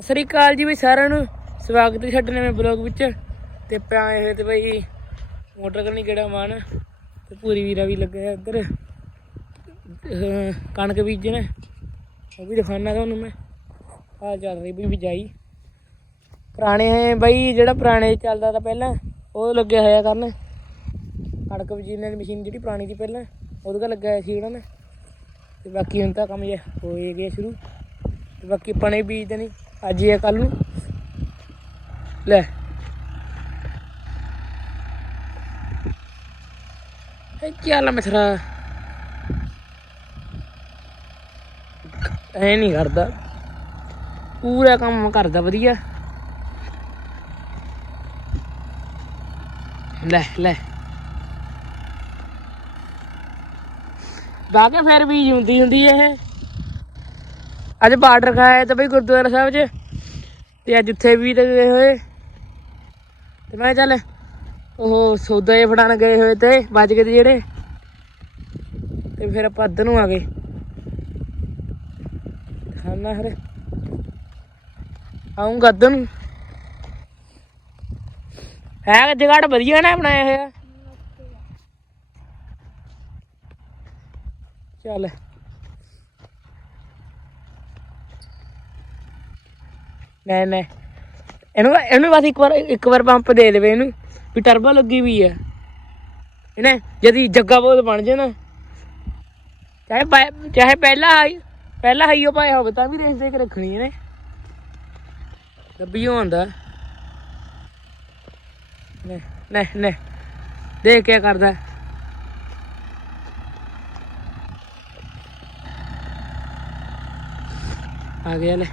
ਸਤਿ ਸ੍ਰੀ ਅਕਾਲ ਜੀ ਬਈ ਸਾਰਿਆਂ ਨੂੰ। ਸਵਾਗਤ ਹੈ ਸਾਡੇ ਨਵੇਂ ਬਲੌਗ ਵਿੱਚ। ਤੇ ਆਪਾਂ ਆਏ ਹੋਏ ਤੇ ਬਈ ਮੋਟਰ ਕਰਨੀ ਕਿਹੜਾ ਮਾਨ ਤੇ ਪੂਰੀ ਵੀਰਾ ਵੀ ਲੱਗਿਆ ਹੈ ਇੱਧਰ। ਅਹ ਕਣਕ ਬੀਜਣ। ਉਹ ਵੀ ਦਿਖਾਣਾ ਤੁਹਾਨੂੰ ਮੈਂ। ਆ ਚੱਲ ਰਹੀ ਵੀ ਬਿਜਾਈ। ਪੁਰਾਣੇ ਹੈ ਬਈ ਜਿਹੜਾ ਪੁਰਾਣੇ ਚੱਲਦਾ ਤਾਂ ਪਹਿਲਾਂ, ਉਹ ਲੱਗਿਆ ਹੋਇਆ ਕਰਨ। ਕਣਕ ਬੀਜਣ ਵਾਲੀ ਮਸ਼ੀਨ ਜਿਹੜੀ ਪੁਰਾਣੀ ਸੀ ਪਹਿਲਾਂ, ਉਹਦੇ ਕੋਲ ਲੱਗਿਆ ਹੋਇਆ ਸੀ ਉਹਨਾਂ ਨੇ। ਤੇ ਬਾਕੀ ਹੁਣ ਤਾਂ ਕੰਮ ਜਿਹਾ ਹੋਏ ਗਿਆ ਸ਼ੁਰੂ। ਤੇ ਬਾਕੀ ਆਪਾਂ ਬੀਜਦੇ ਨਹੀਂ ਅੱਜ ਜਾਂ ਕੱਲ ਨੂੰ। ਲੈ। ਇਹ ਕੀ ਹਾਲ ਮਥਰਾ ਐ ਨਹੀਂ ਕਰਦਾ। ਪੂਰਾ ਕੰਮ ਕਰਦਾ ਵਧੀਆ। ਲੈ ਲੈ। ਬਾਗੇ ਫਿਰ ਵੀ ਹੁੰਦੀ ਹੁੰਦੀ ਇਹ। ਅੱਜ ਬਾਰਡਰ ਖਾਇਆ ਤਾਂ ਬਈ ਗੁਰਦੁਆਰਾ ਸਾਹਿਬ 'ਚ। ਤੇ ਅੱਜ ਉੱਥੇ ਵੀ ਤੇ ਗਏ ਹੋਏ। ਤੇ ਮੈਂ ਕਿਹਾ ਚੱਲ ਉਹ ਸੌਦਾ ਜਿਹਾ ਫੜਾਣ ਗਏ ਹੋਏ ਤੇ ਵੱਜ ਗਏ ਜਿਹੜੇ। ਤੇ ਫਿਰ ਆਪਾਂ ਅੱਧ ਨੂੰ ਆ ਗਏ। ਖਾਣਾ ਹਰੇ ਆਉਂਗਾ ਅੱਧ ਨੂੰ। ਹੈ ਜਗਾੜ ਵਧੀਆ ਨਾ ਬਣਾਇਆ ਹੋਇਆ। ਚੱਲ। ਨਹੀਂ ਨਹੀਂ ਇਹਨੂੰ ਇਹਨੂੰ ਬਸ ਇੱਕ ਵਾਰ ਇੱਕ ਵਾਰ ਪੰਪ ਦੇ ਦੇਵੇ ਇਹਨੂੰ। ਵੀ ਟਰਬੋ ਲੱਗੀ ਵੀ ਆ। ਇਹਨੇ ਜਦੀ ਜੱਗਾ ਬੋਲ ਬਣ ਜੇ ਨਾ। ਚਾਹੇ ਪੈ- ਚਾਹੇ ਪਹਿਲਾ ਪਹਿਲਾ ਹਾਈਓ ਪਾਇਆ ਹੋਵੇ ਤਾਂ ਵੀ ਰੇਸ ਦੇ ਕੇ ਰੱਖਣੀ ਇਹਨੇ ਲੱਭੀਓ ਹੁੰਦਾ ਨੇ ਨੇ ਨੇ। ਦੇਖ ਕੀ ਕਰਦਾ। ਆ ਗਿਆ ਲੈ।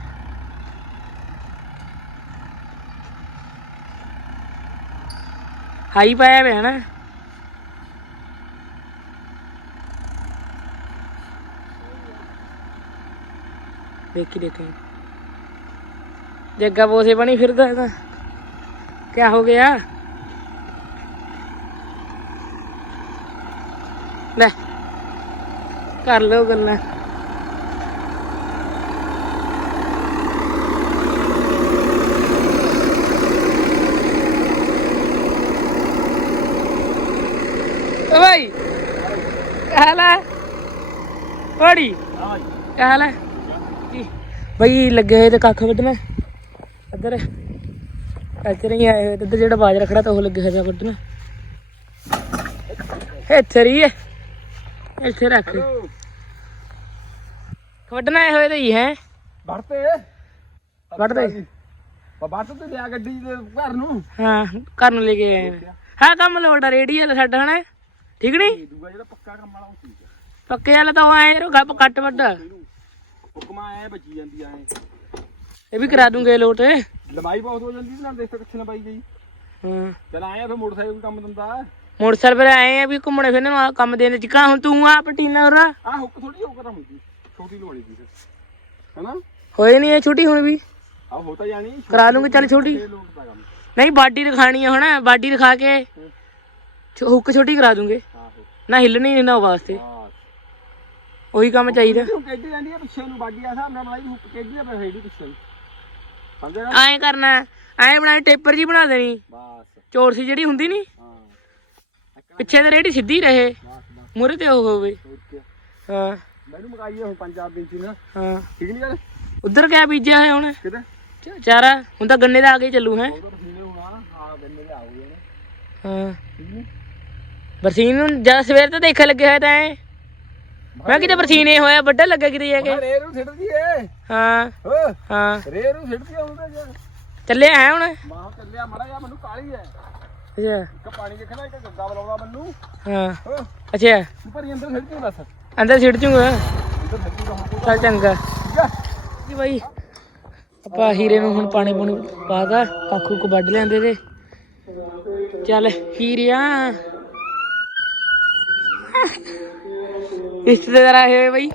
ਹਾਈ ਪਾਇਆ ਹੋਇਆ ਨਾ ਦੇਖੀ ਦੇਖੀ। ਜੱਗਾ ਬੋਸੇ ਬਣੀ ਫਿਰਦਾ ਇਹਦਾ ਕੀ ਹੋ ਗਿਆ? ਲੈ, ਕਰ ਲਓ ਗੱਲਾਂ। ਓ ਭਾਈ। ਹਾਲ ਹੈ ਕੀ ਹਾਲ ਹੈ ਬਈ ਲੱਗੇ ਹੋਏ ਤੇ ਕੱਖ ਵੱਢਣਾ। ਇੱਧਰ। ਇੱਧਰ ਹੀ ਆਏ ਹੋਏ ਤੇ ਇੱਧਰ ਜਿਹੜਾ ਬਾਜਰਾ ਖੜਾ ਤਾਂ ਉਹ ਲੱਗੇ ਹੋਇਆ ਵੱਢਣਾ। ਇੱਥੇ ਰਹੀ ਹੈ ਇੱਥੇ ਰੱਖ। ਵੱਢਣਾ ਆਏ ਹੋਏ ਤੇ ਹੀ ਹੈ। ਵੜਤੇ ਵੱਢਦੇ। ਵੜਤ ਤੇ ਲਿਆ ਗੱਡੀ ਦੇ ਘਰ ਨੂੰ। ਹਾਂ ਘਰ ਨੂੰ ਲੈ ਕੇ ਆਏ। ਹਾਂ ਕੰਮ ਲੋੜਾ ਰੇੜੀ ਵਾਲਾ ਸਾਡਾ ਹਨਾ। ਠੀਕ ਨਹੀਂ? ਦੂਗਾ ਜਿਹੜਾ ਪੱਕਾ ਕੰਮ ਵਾਲਾ ਉਹ ਠੀਕ ਹੈ ਪੱਕੇ ਵਾਲਾ ਤਾਂ ਉਹ ਆਏ ਰੋ ਗੱਪ ਕੱਟ ਵੱਡਾ। ਹੁਕਮਾ ਐ ਬਚੀ ਜਾਂਦੀ ਐ। ਇਹ ਵੀ ਕਰਾ ਦੂੰਗੇ ਲੋਟ। ਹਾਂ ਲੰਬਾਈ ਬਹੁਤ ਹੋ ਜਾਂਦੀ ਨਾ ਦੇਖ ਕਿੱਥੇ ਨਾ ਬਾਈ ਗਈ ਚਲ ਆਇਆ ਫਿਰ ਮੋਟਰਸਾਈਕਲ ਵੀ ਕੰਮ ਦਿੰਦਾ ਮੋਟਰਸਾਈਕਲ ਪਰ ਆਏ ਆ ਵੀ ਘੁੰਮਣੇ ਫਿਰਨੇ ਆਹ ਕੰਮ ਦੇਣ ਚ ਕਾ ਹੁਣ ਤੂੰ ਆ ਪਟੀਨਾ ਉਰਾ। ਆ ਹੁੱਕ ਥੋੜੀ ਹੋ ਕਰਾਂ ਹੁੰਦੀ ਛੋਟੀ ਲੋੜੀ ਦੀ ਹੈਨਾ? ਹੋਏ ਨਹੀਂ ਇਹ ਛੁੱਟੀ ਹੁਣ ਵੀ। ਆ ਹੋ ਤਾਂ ਜਾਣੀ। ਕਰਾ ਲੂੰਗੇ ਚੱਲ ਛੋਟੀ। ਦਾ ਕੰਮ। ਨਹੀਂ ਬਾਡੀ ਦਿਖਾਣੀ ਆ ਹੁਣ ਬਾਡੀ ਦਿਖਾ ਕੇ। ਛ- ਹੁੱਕ ਛੋਟੀ ਕਰਾ ਦੂੰਗੇ। ਆਹੋ ਨਾ ਹਿੱਲਣੀ ਨਹੀਂ ਨਾ ਵਾਸਤੇ। ਹਾਂ। ਉਹੀ ਕੰਮ ਚਾਹੀਦਾ। ਤੂੰ ਕਿੱਡੀ ਜਾਂਦੀ ਹੈ ਪਿੱਛੇ ਨੂੰ ਬਾਡੀ ਆ ਹਿਸਾਬ ਨਾਲ ਬਣਾਈ ਹੁੱਕ ਕਿੱਡੀ ਆ ਪਈ ਹੈਡੀ ਪਿੱਛੇ ਨੂੰ। ਸਮਝਿਆ ਨਾ? ਐਂ ਕਰਨਾ ਐਂ ਬਣਾਈ ਟੇਪਰ ਜੀ ਬਣਾ ਦੇਣੀ। ਬਸ। ਚੋਰਸੀ ਜਿਹੜੀ ਹੁੰਦੀ ਨਹੀਂ ਹਾਂ। ਪਿੱਛੇ ਤੇ ਰੇੜੀ ਸਿੱਧੀ ਰਹੇ। ਬਸ ਤੇ ਉਹ ਹੋਵੇ। ਹੋਰ ਕੀ ਹਾਂ। ਮੈਨੂੰ ਮਗਾਈਏ ਹੁਣ ਪੰਜਾਬ ਦਿਨ ਚ ਨਾ। ਹਾਂ। ਠੀਕ ਨਹੀਂ ਗੱਲ? ਉਧਰ ਕਿਆ ਬੀਜਿਆ ਹੈ ਹੁਣ? ਕਿਤੇ? ਚ- ਚਾਰਾ। ਹੁਣ ਤਾਂ ਗੰਨੇ ਦਾ ਆ ਕੇ ਚੱਲੂ ਹੈ। ਪਸੀਨੇ ਹੋਣਾ। ਹਾਂ ਗੰਨੇ ਦੇ ਆਉਗੇ ਨੇ ਹਾਂ। ਠੀਕ ਨਹੀਂ ਬਰਸੀਨ ਨੂੰ ਜਦ ਸਵੇਰ ਤੇ ਦੇਖਣ ਲੱਗੇ ਹੋਏ ਤਾਂ ਐ। ਮੈਂ ਕਿਤੇ ਬਰਸੀਨੇ ਹੋਇਆ ਵੱਡਾ ਲੱਗਾ ਕਿਤੇ ਜਾ ਕੇ। ਮੈਂ ਰੇ ਨੂੰ ਸਿੱਟਦੀ ਏ। ਹਾਂ। ਓ ਹਾਂ। ਰੇ ਨੂੰ ਸਿੱਟਦੀ ਆਉਂਦਾ ਜਾ ਚੱਲੇ ਆ ਹੁਣ? ਮਾਂ ਚੱਲਿਆ ਮੜਾ ਜਾ ਮੈਨੂੰ ਕਾਲੀ ਐ। ਅੱਛਾ। ਇੱਕ ਪਾਣੀ ਦੇਖਣਾ ਇੱਕ ਗੱਗਾ ਬਲਾਉਂਦਾ ਮੈਨੂੰ। ਹਾਂ। ਅੱਛਾ। ਭਰੀ ਅੰਦਰ ਸਿੱਟ ਕਿਉਂ ਦੱਸ। ਅੰਦਰ ਸਿੱਟ ਜੂਗਾ। ਚੱਲ ਚੰਗਾ। ਜੀ। ਬਾਈ ਆਪਾਂ ਹੀਰੇ ਨੂੰ ਹੁਣ ਪਾਣੀ ਪੂਣੀ ਪਾਦਾ ਕੱਖ ਕੁ ਵੱਢ ਲਿਆਂਦੇ ਤੇ। ਚੱਲ ਹੀਰਿਆ। ਰਿਸ਼ਤੇਦਾਰ ਆਏ ਹੋਏ ਬਈ।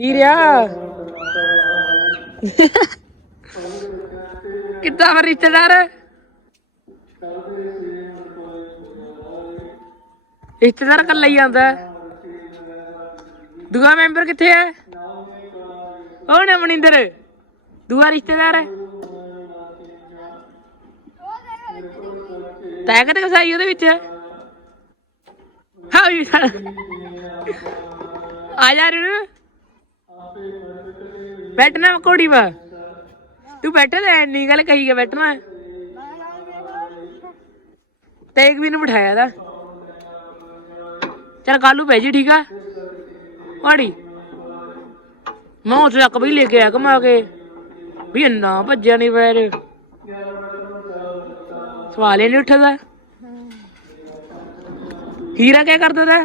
ਹੀਰਿਆ ਕਿੱਦਾਂ ਫਿਰ ਰਿਸ਼ਤੇਦਾਰ? ਰਿਸ਼ਤੇਦਾਰ ਕੱਲਾ ਹੀ ਆਉਂਦਾ। ਦੂਆ ਮੈਂਬਰ ਕਿੱਥੇ ਹੈ ਉਹ ਨਾ ਮਨਿੰਦਰ। ਦੂਆ ਰਿਸ਼ਤੇਦਾਰ। ਹੈ ਤੈਂ ਕਿਤੇ ਕਸਾਈ ਉਹਦੇ ਵਿੱਚ? ਹਾਂ, ਵੀ ਆ ਜਾ ਰੂ ਬੈਠਣਾ ਕੋੜੀ ਵਾ। ਤੂੰ ਬੈਠਾ ਤੇ ਇੰਨੀ ਗੱਲ ਕਹੀ ਕੇ ਬੈਠਣਾ। ਤੇਗ ਵੀ ਨੂੰ ਬਿਠਾਇਆ ਦਾ ਚਲ ਕਾਲੂ ਭੇਜੀ ਠੀਕ ਆ? ਵਾੜੀ ਮੈਂ ਉਸ ਤੱਕ ਵੀ ਲੈ ਕੇ ਆ ਕਮਾ ਕੇ। ਵੀ ਇੰਨਾ ਭੱਜਿਆ ਨਹੀਂ ਪੈਰ ਸਵਾਲ ਇਹ ਨਹੀਂ ਉੱਠਦਾ। ਹੀਰਾ ਕੀ ਕਰਦਾ ਤਾ?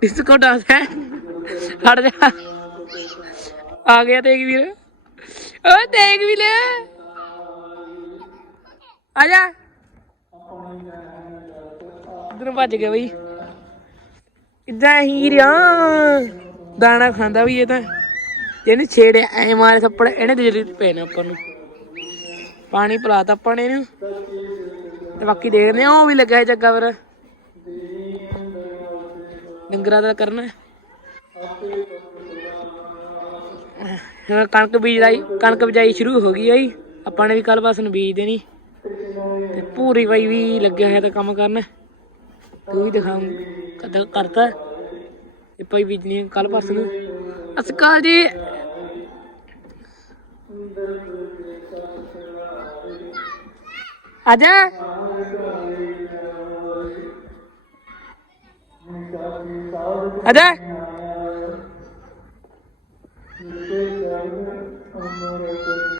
ਡਿਸਕੋ ਡਾਂਸ ਹੈ। ਹਟ ਜਾ। ਆ ਗਿਆ ਤੇਗ ਵੀਰ। ਓ ਤੇਗ ਵੀਰ। ਆ ਜਾ। ਇਧਰ ਭੱਜ ਗਿਆ ਬਈ। ਇਦਾਂ ਹੀਰਾ ਦਾਣਾ ਖਾਂਦਾ ਵੀ ਇਹ ਤਾਂ। ਇਹਨੇ ਛੇੜਿਆ ਐ ਮਾਰੇ ਥੱਪੜ। ਇਹਨੇ ਦੇ ਦਿੱਤੇ ਪੈਣਾ ਉੱਪਰ ਨੂੰ। ਪਾਣੀ ਪਿਲਾਤਾ ਆਪਾਂ ਨੇ ਇਹਨੂੰ। ਤੇ ਬਾਕੀ ਦੇਖਦੇ ਆ ਉਹ ਵੀ ਲੱਗਾ ਹੈ ਜੱਗਾ ਫਿਰ। ਡੰਗਰਾਂ ਦਾ ਕਰਨਾ। ਕਣਕ ਬੀਜਾਈ ਕਣਕ ਬਿਜਾਈ ਸ਼ੁਰੂ ਹੋ ਗਈ ਆਈ ਆਪਾਂ ਨੇ ਵੀ ਕੱਲ ਬਸ ਨੂੰ ਬੀਜ ਦੇਣੀ। ਤੇ ਪੂਰੀ ਬਾਈ ਵੀ ਲੱਗਿਆ ਹੋਇਆ ਤਾਂ ਕੰਮ ਕਰਨ। ਤੂੰ ਵੀ ਦਿਖਾਉਂ ਕਦ ਕਰਤਾ। ਤੇ ਭਾਈ ਬੀਜਣੀ ਕੱਲ ਪਰਸ ਨੂੰ ਅਸਕਾਲ ਜੀ ਆਜਾ ਆਜਾ